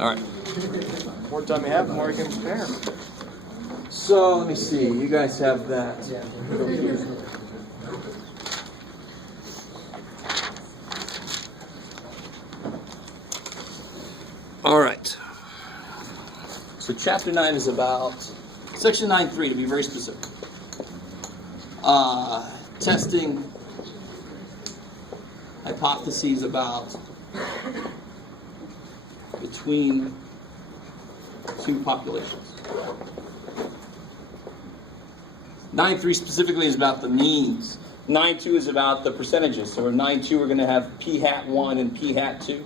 All right. The more time you have, the more you can compare. So let me see. You guys have that. All right. So chapter 9 is about section 9.3 to be very specific. Testing hypotheses about between two populations. 9.3 specifically is about the means. 9.2 is about the percentages. So in 9.2 we're going to have p hat 1 and p hat 2,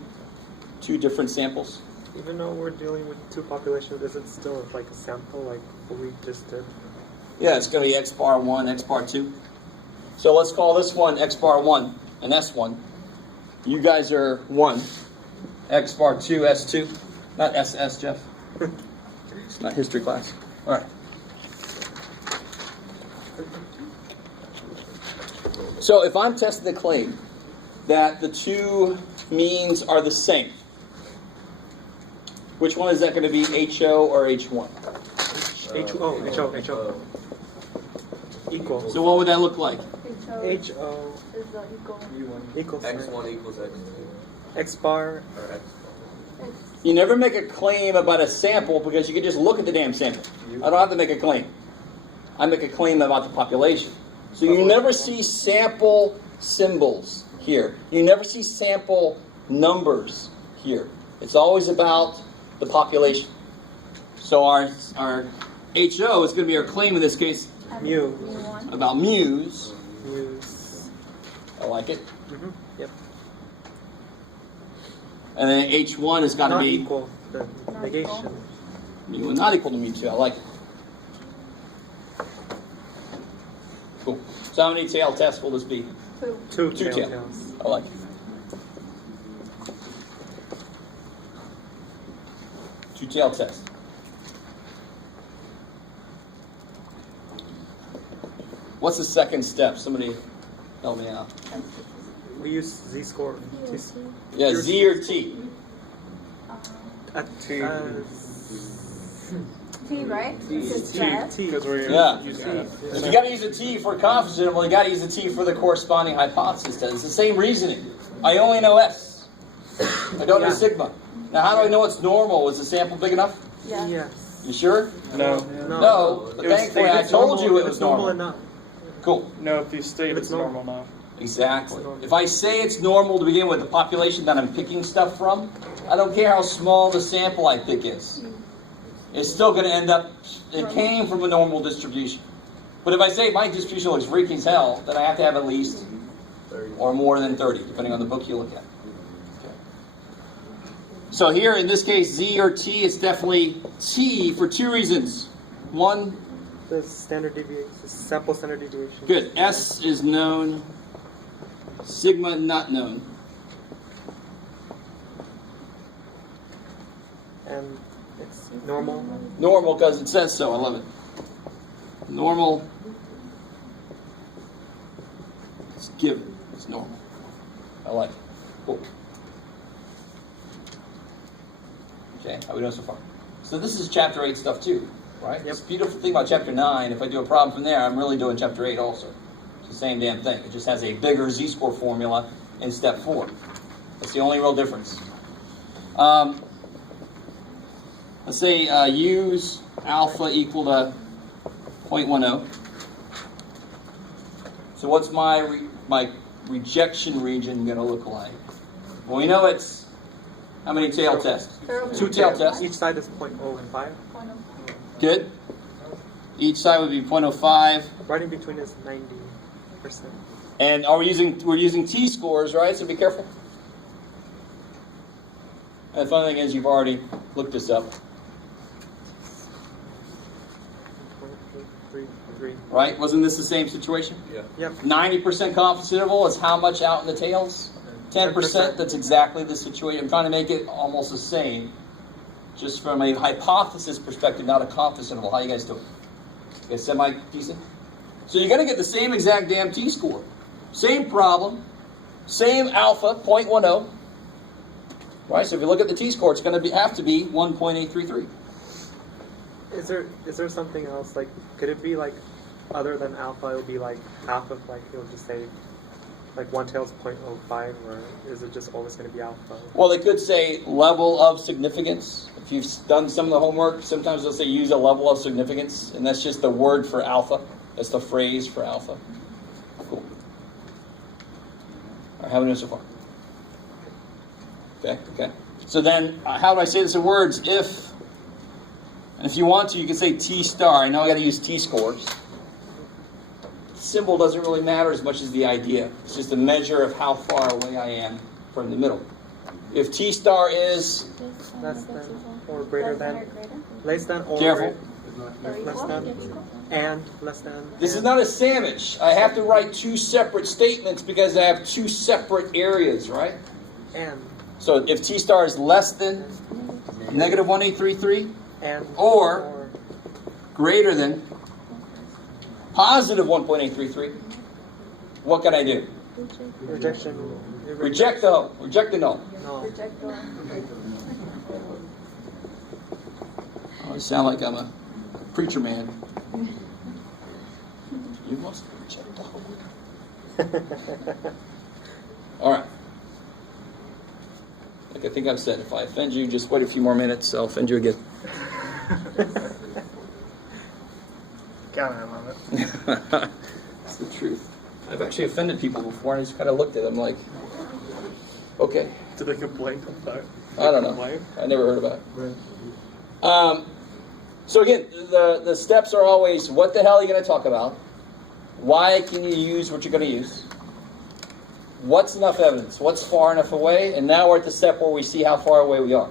two different samples. Even though we're dealing with two populations, is it still like a sample, like what we just did? Yeah, it's going to be x bar 1, x bar 2. So let's call this one x bar 1 and s1. You guys are 1. X bar 2, s2. Not ss, Jeff. It's not history class. All right. So if I'm testing the claim that the two means are the same, which one is that going to be, HO or H1? HO. Equal. So what would that look like? HO is equals X1 equals X2. X bar. Or X. You never make a claim about a sample because you can just look at the damn sample. I don't have to make a claim. I make a claim about the population. So you never see sample symbols here. You never see sample numbers here. It's always about the population. So our HO is going to be our claim in this case Mu. about mu's. Mu's. I like it. Mm-hmm. Yep. And then H1 has got to Not be equal. The negation. mu and not equal to mu2. I like it. Cool. So how many tail tests will this be? Two Two tail. tails. I like it. Two tail test. What's the second step? Somebody help me out. We use z-score. Yeah, Z or T? T. T, right? It's T. stress. Because we're Yeah. using If you got to use a T for confidence interval, you got to use a T for the corresponding hypothesis test. It's the same reasoning. I only know S. I don't know sigma. Now, how do I know what's normal? Was the sample big enough? Yeah. Yes. You sure? No. No, but It was thankfully I stated told you it If was it's normal normal. enough. Cool. No, if you state If it's it's normal normal. enough. Exactly. It's normal. If I say it's normal to begin with, the population that I'm picking stuff from, I don't care how small the sample I pick is. It's still going to end up, it came from a normal distribution. But if I say my distribution looks freaky as hell, then I have to have at least 30. or more than 30, depending on the book you look at. Okay. So here, in this case, Z or T, it's definitely T for two reasons. One, The standard deviation. Sample standard deviation. good, S is known, sigma not known. And it's normal. Normal because it says so. I love it. Normal. It's given. It's normal. I like it. Cool. Okay, how are we doing so far? So this is chapter 8 stuff too, right? Yep. This beautiful thing about chapter 9, if I do a problem from there, I'm really doing chapter 8 also. It's the same damn thing. It just has a bigger z-score formula in step 4. That's the only real difference. Let's say use alpha equal to 0.10. So what's my rejection region going to look like? Well, we know it's how many tail tests? 2 tail tests. Each side is 0.05. Good. Each side would be 0.05. Right in between is 90%. And we're using t-scores, right? So be careful. And the funny thing is you've already looked this up. 3. Right? Wasn't this the same situation? Yeah. Yep. 90% confidence interval is how much out in the tails? 10%, that's exactly the situation. I'm trying to make it almost the same, just from a hypothesis perspective, not a confidence interval. How you guys doing? You guys semi-decent? So you're going to get the same exact damn t-score. Same problem, same alpha, 0.10. right? So if you look at the t-score, it's going to have to be 1.833. Is there something else, like, could it be like other than alpha? It would be like half of, like, it would just say like 1 tails 0.05, or is it just always going to be alpha? Well, they could say level of significance. If you've done some of the homework, sometimes they'll say use a level of significance, and that's just the word for alpha. That's the phrase for alpha. Cool. All right, how are we doing so far? Okay. So then, how do I say this in words? And if you want to, you can say T star. I know I got to use T-scores. Symbol doesn't really matter as much as the idea. It's just a measure of how far away I am from the middle. If T star is less than or greater than, less than or careful. less than, and less than. This is not a sandwich. I have to write two separate statements because I have two separate areas, right? And. So if T star is less than negative 1.833 And or greater than positive 1.833, what can I do? Rejection. Reject the null. Reject the null. No. Oh, I sound like I'm a preacher man. You must reject the null. All right. Like I think I've said, if I offend you, just wait a few more minutes. I'll offend you again. Count on it. It's the truth. I've actually offended people before, and I just kind of looked at them like, okay. Did they complain about it? I don't know. I never heard about it. So again, the steps are always, what the hell are you going to talk about? Why can you use what you're going to use? What's enough evidence? What's far enough away? And now we're at the step where we see how far away we are.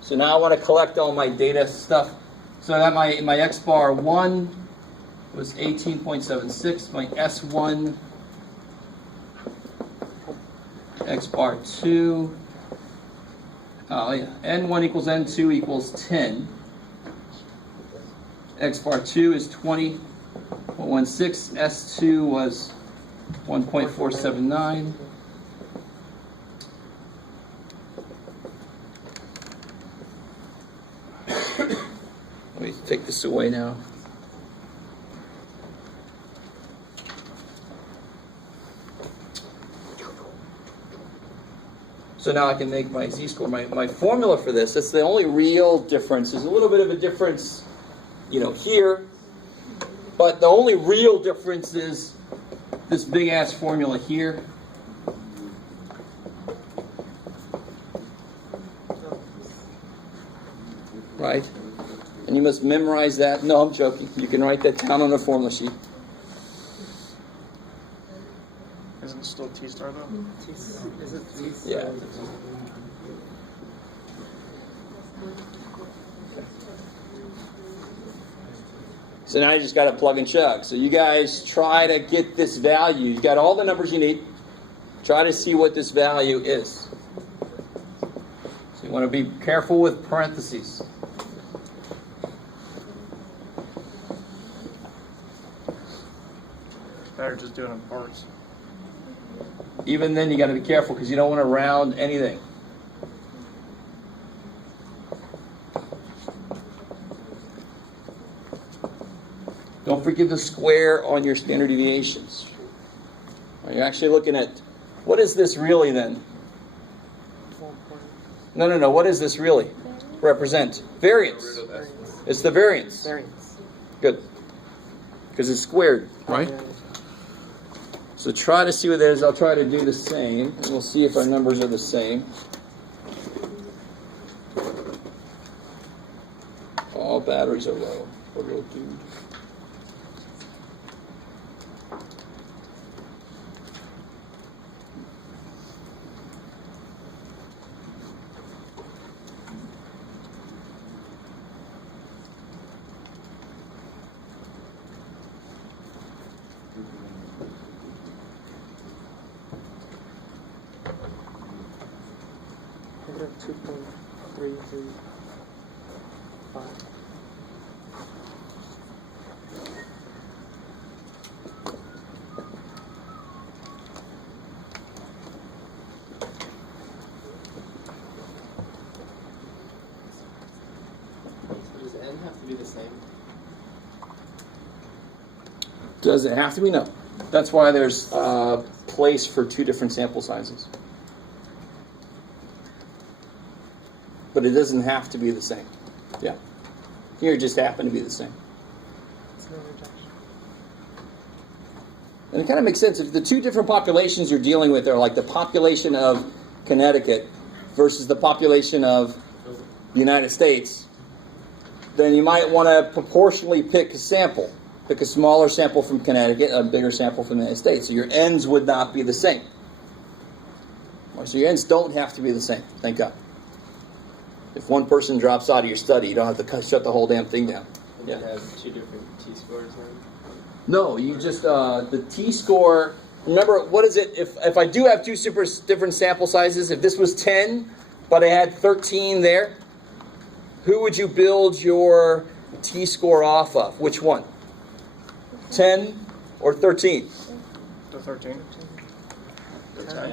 So now I want to collect all my data stuff. So I got my X bar 1 was 18.76. My S1, X bar 2. Oh yeah, N1 equals N2 equals 10. X bar 2 is 20.16. S2 was 1.479. Let me take this away now. So now I can make my z-score. My formula for this, that's the only real difference. There's a little bit of a difference, here. But the only real difference is this big-ass formula here. Right? And you must memorize that. No, I'm joking. You can write that down on a formula sheet. Isn't it still T star though? Is it T? Yeah. So now you just got to plug and chug. So you guys try to get this value. You got all the numbers you need. Try to see what this value is. So you want to be careful with parentheses. Better just do it in parts. Even then, you got to be careful because you don't want to round anything. Don't forget the square on your standard deviations. You're actually looking at, what is this really then? No. What does this really represent? Variance. It's the variance. Variance. Good. Because it's squared, right? So try to see what that is. I'll try to do the same, and we'll see if our numbers are the same. All batteries are low. What will do? -2.335. have to be the same? Does it have to be? No. That's why there's place for two different sample sizes. But it doesn't have to be the same. Yeah. Here it just happened to be the same. It's no rejection. And it kind of makes sense. If the two different populations you're dealing with are like the population of Connecticut versus the population of the United States, then you might want to proportionally pick a sample. Pick a smaller sample from Connecticut, a bigger sample from the United States. So your ends would not be the same. So your ends don't have to be the same, thank God. If one person drops out of your study, you don't have to shut the whole damn thing down. You have two different t-scores then? No, you just, the t-score, remember, what is it, if I do have two super different sample sizes, if this was 10, but I had 13 there, who would you build your t-score off of? Which one? 10 or 13? The 13.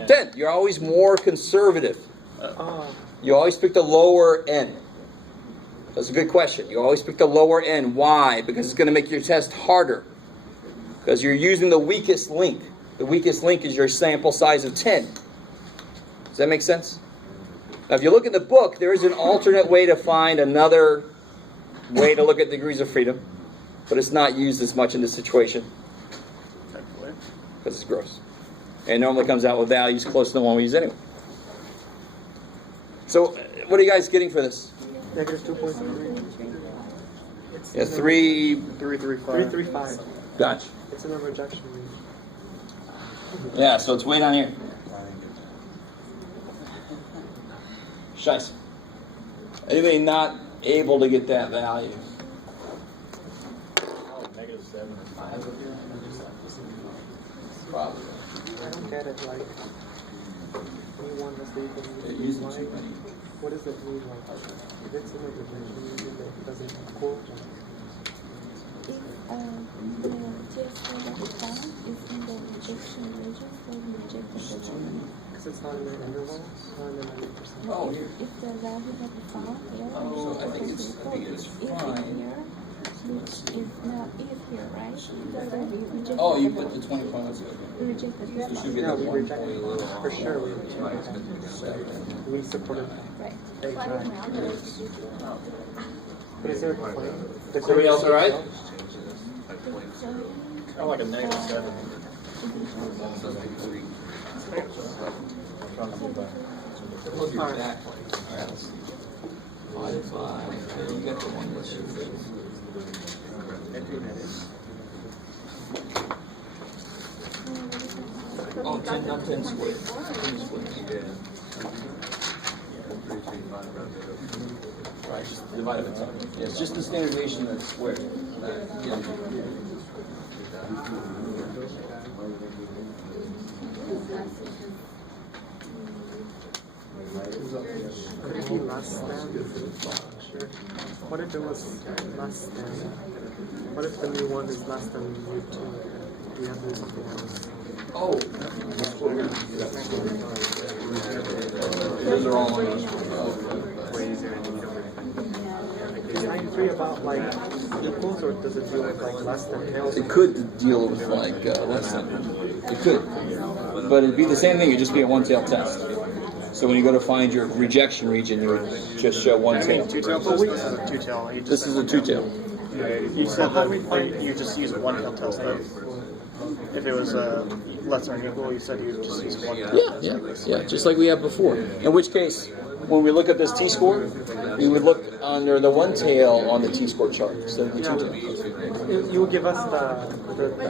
10. You're always more conservative. Oh. You always pick the lower end. That's a good question. You always pick the lower end. Why? Because it's going to make your test harder. Because you're using the weakest link. The weakest link is your sample size of 10. Does that make sense? Now, if you look in the book, there is an alternate way to find another way to look at degrees of freedom. But it's not used as much in this situation. Because it's gross. And it normally comes out with values close to the one we use anyway. So, what are you guys getting for this? Negative 2.3. Yeah, 3. 335. 335. Gotcha. It's in the rejection range. Yeah, so it's way down here. Scheiße. Anybody not able to get that value? -7 or 5. Probably. I don't get it, like, anyone that's legal, like, what does it mean, like, if it's in a rejection, it doesn't quote. If the test that we found is in the rejection region, so we reject the value. Because it's not in the interval, it's not in the 90%. Oh, here. If the value that we found here, Oh, I think it's if fine. here, which is now if here, right? So we reject Oh, you the put the 20 points. we reject the You should get Yeah, the we 1 reject it. point. For sure, we reject it. We support it. right. But is there a claim? Everybody else all right? Kind of like a -7. You got the one that's your Oh, 10, not 10 squared. 10 squared. Right, just divide it by 10. Yeah, it's just the standard deviation that's squared. Yeah. Could it be less than? Sure. What if it was less than? What if the new one is less than U2? We have to do something else. Oh. Those are all on those. Is 93 about like equals, or does it deal with like less than? It could deal with like less than. It could. But it'd be the same thing, it'd just be a one-tail test. So when you go to find your rejection region, you would just show one tail. Two-tail test? This is a two-tail. You just This is a two-tail. You said that you just use a one-tail test, though. If it was less than or equal, you said you would just use one tail. Yeah, just like we have before. In which case, when we look at this t-score, we would look under the one tail on the t-score chart instead of the two-tail. You will give us the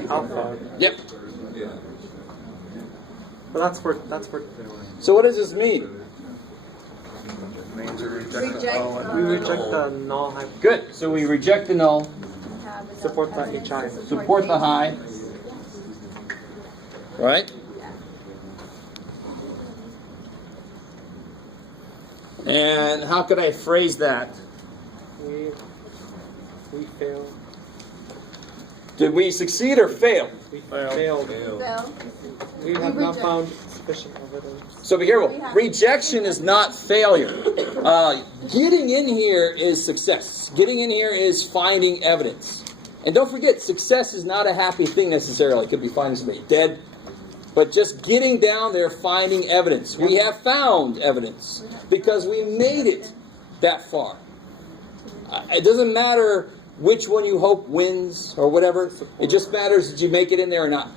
alpha. Yep. But that's for So what does this mean? Means you reject the O and we reject the null hypothesis. Good. So we reject the null, Support the HI. support the high. Right? And how could I phrase that? We fail. Did we succeed or fail? We failed. Well, We have not found sufficient evidence. So be careful. Rejection is not failure. Getting in here is success. Getting in here is finding evidence. And don't forget, success is not a happy thing necessarily. It could be finding somebody dead. But just getting down there, finding evidence. We have found evidence because we made it that far. It doesn't matter which one you hope wins or whatever. It just matters that you make it in there or not.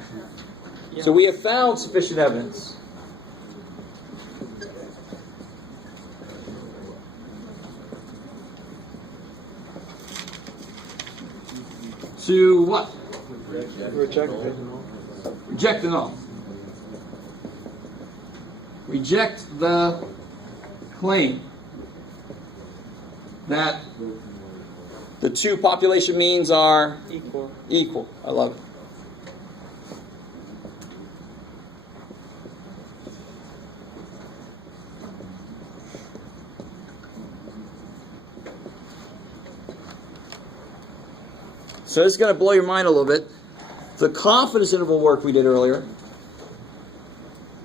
So we have found sufficient evidence. To what? Reject it. Reject the null. Reject the claim that the two population means are Equal. I love it. So this is going to blow your mind a little bit. The confidence interval work we did earlier,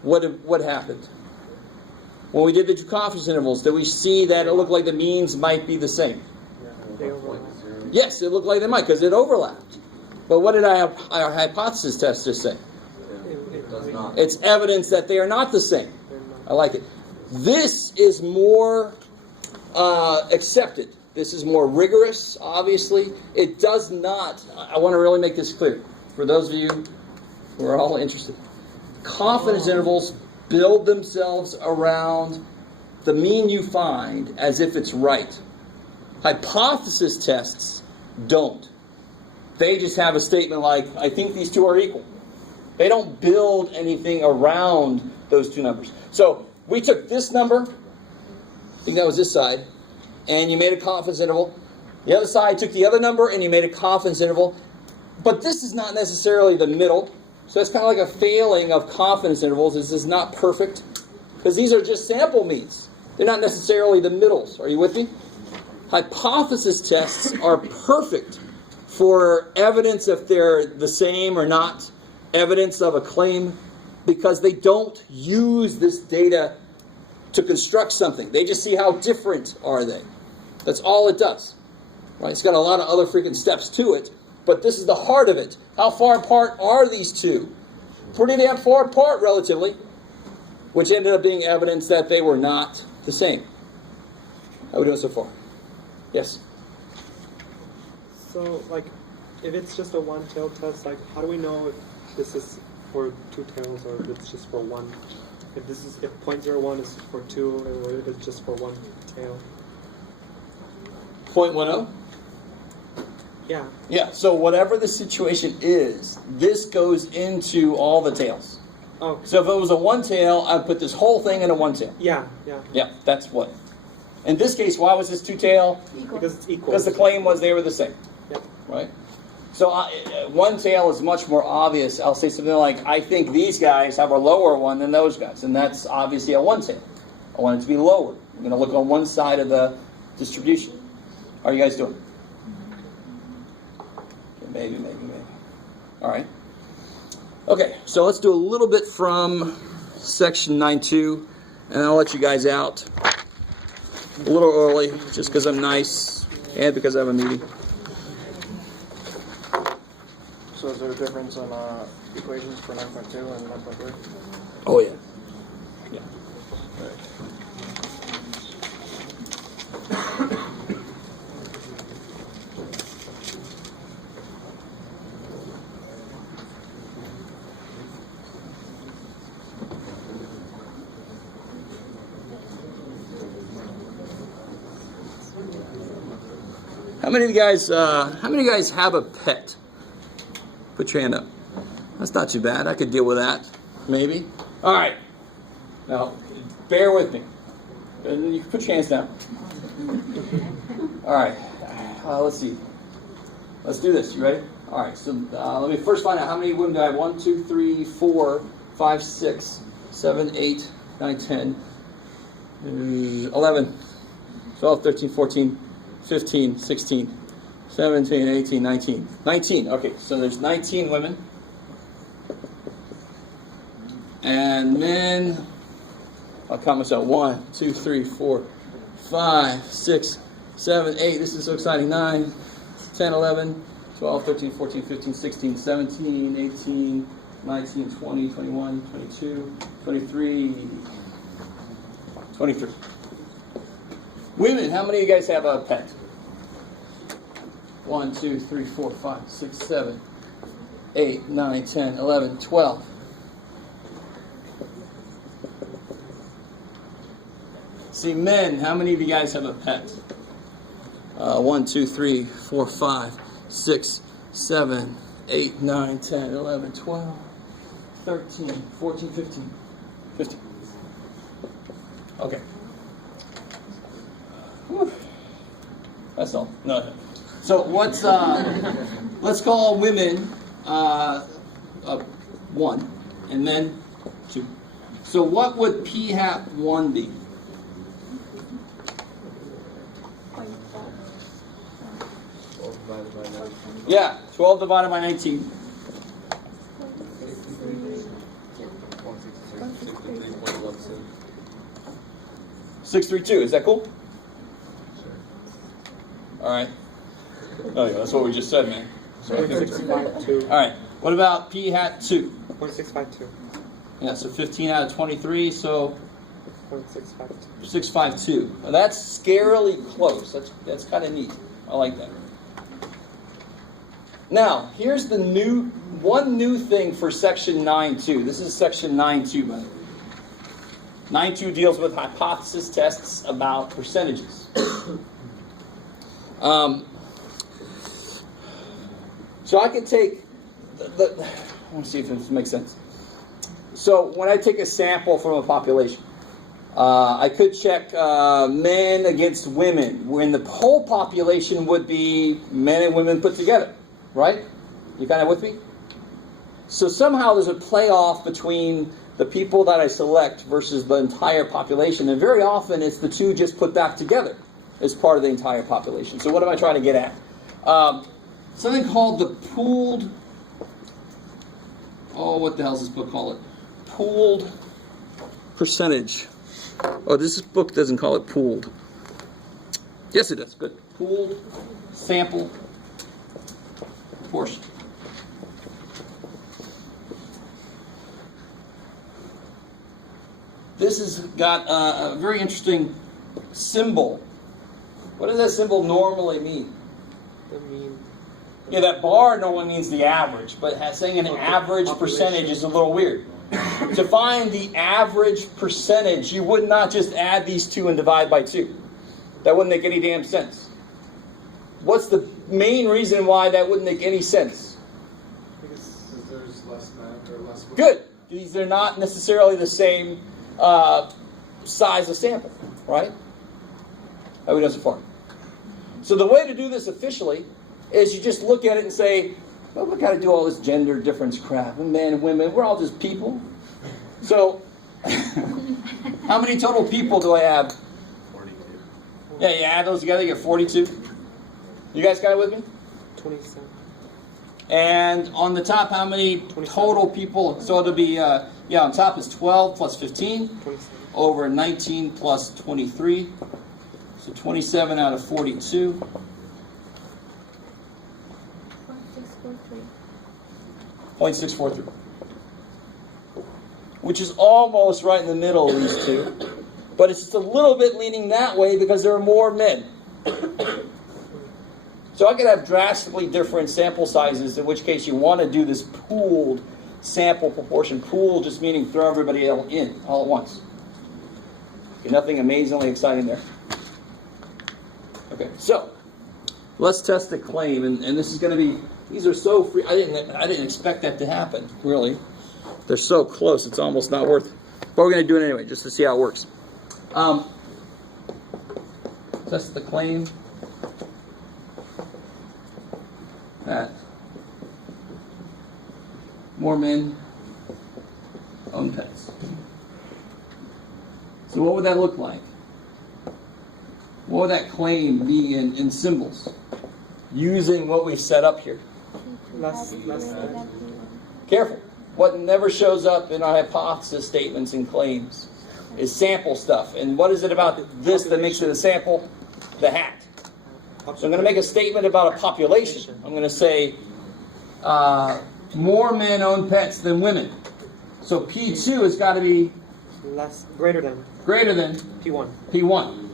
what happened? When we did the two confidence intervals, did we see that it looked like the means might be the same? They overlap. Yes, it looked like they might because it overlapped. But what did our hypothesis test just say? It does not. It's evidence that they are not the same. I like it. This is more accepted. This is more rigorous, obviously. It does not, I want to really make this clear for those of you who are all interested. Confidence intervals build themselves around the mean you find as if it's right. Hypothesis tests don't. They just have a statement like, I think these two are equal. They don't build anything around those two numbers. So we took this number, I think that was this side, and you made a confidence interval. The other side took the other number and you made a confidence interval. But this is not necessarily the middle. So it's kind of like a failing of confidence intervals. This is not perfect. Because these are just sample means. They're not necessarily the middles. Are you with me? Hypothesis tests are perfect for evidence if they're the same or not. Evidence of a claim. Because they don't use this data to construct something. They just see how different are they. That's all it does. Right? It's got a lot of other freaking steps to it, but this is the heart of it. How far apart are these two? Pretty damn far apart, relatively, which ended up being evidence that they were not the same. How are we doing so far? Yes? So, like, if it's just a one-tail test, like, how do we know if this is for two tails or if it's just for one? If 0.01 is for two, or if it's just for one tail. 0.10? Yeah. Yeah, so whatever the situation is, this goes into all the tails. Oh. So if it was a one tail, I'd put this whole thing in a one tail. Yeah. Yeah, that's what. In this case, why was this two tail? Because it's equal. Because the claim was they were the same. Yep. Right? So one tail is much more obvious. I'll say something like, I think these guys have a lower one than those guys. And that's obviously a one tail. I want it to be lower. I'm going to look on one side of the distribution. How are you guys doing? Okay, maybe. All right. Okay, so let's do a little bit from section 9.2. And I'll let you guys out a little early, just because I'm nice and because I have a meeting. So is there a difference in equations for 9.2 and 9.3? Oh, yeah. Yeah. How many of you guys have a pet? Put your hand up. That's not too bad. I could deal with that. Maybe. All right. Now, bear with me. You can put your hands down. All right. Let's see. Let's do this. You ready? All right. So let me first find out how many women do I have. 1, 2, 3, 4, 5, 6, 7, 8, 9, 10, 11, 12, 13, 14, 15, 16, 17, 18, 19. 19. Okay, so there's 19 women. And then I'll count myself. 1, 2, 3, 4, 5, 6, 7, 8. This is so exciting. 9, 10, 11, 12, 13, 14, 15, 16, 17, 18, 19, 20, 21, 22, 23, 23. Women, how many of you guys have a pet? 1, 2, 3, 4, 5, 6, 7, 8, 9, 10, 11, 12. See, men, how many of you guys have a pet? 1, 2, 3, 4, 5, 6, 7, 8, 9, 10, 11, 12, 13, 14, 15. 15. Okay. Whew. That's all. No. So what's let's call women 1 and men 2. So what would p hat 1 be? Yeah, 12 divided by 19. 632. Is that cool? All right. Oh yeah, that's what we just said, man. So, 0.652. all right. What about p hat 2? 0.652. Yeah, so 15 out of 23. So 0.652. 652. Now that's scarily close. That's kind of neat. I like that. Now, here's the one new thing for section 9.2. This is section 9.2, by the way. 9.2 deals with hypothesis tests about percentages. So I can take let me see if this makes sense. So when I take a sample from a population, I could check men against women, when the whole population would be men and women put together, right? You kind of with me? So somehow there's a playoff between the people that I select versus the entire population, and very often it's the two just put back together as part of the entire population. So what am I trying to get at? Something called the pooled, what the hell does this book call it? Pooled percentage. Oh, this book doesn't call it pooled. Yes, it does. Good. Pooled sample proportion. This has got a very interesting symbol. What does that symbol normally mean? The mean. Yeah, that bar normally means the average, but saying an average percentage is a little weird. To find the average percentage, you would not just add these two and divide by 2. That wouldn't make any damn sense. What's the main reason why that wouldn't make any sense? Because there's less men or less women. Good. These are not necessarily the same size of sample, right? How are we doing so far? So the way to do this officially is you just look at it and say, well, we got to do all this gender difference crap. Men and women, we're all just people. So, how many total people do I have? 42. Yeah, you add those together, you get 42. You guys got it with me? 27. And on the top, how many total people? So it'll be, on top is 12 plus 15 27. over 19 plus 23. So 27 out of 42. 0.643. Which is almost right in the middle of these two. But it's just a little bit leaning that way because there are more men. So I could have drastically different sample sizes, in which case you want to do this pooled sample proportion. Pool just meaning throw everybody in all at once. Okay, nothing amazingly exciting there. Okay, so let's test the claim, and this is going to be, these are so free. I didn't expect that to happen, really. They're so close, it's almost not worth it. But we're going to do it anyway, just to see how it works. Test the claim that more men own pets. So what would that look like? What would that claim be in symbols? Using what we've set up here. Less than. Careful. What never shows up in our hypothesis statements and claims? is sample stuff. And what is it about this that makes it a sample? The hat. So I'm going to make a statement about a population. I'm going to say more men own pets than women. So P2 has got to be greater than greater than P1. P1.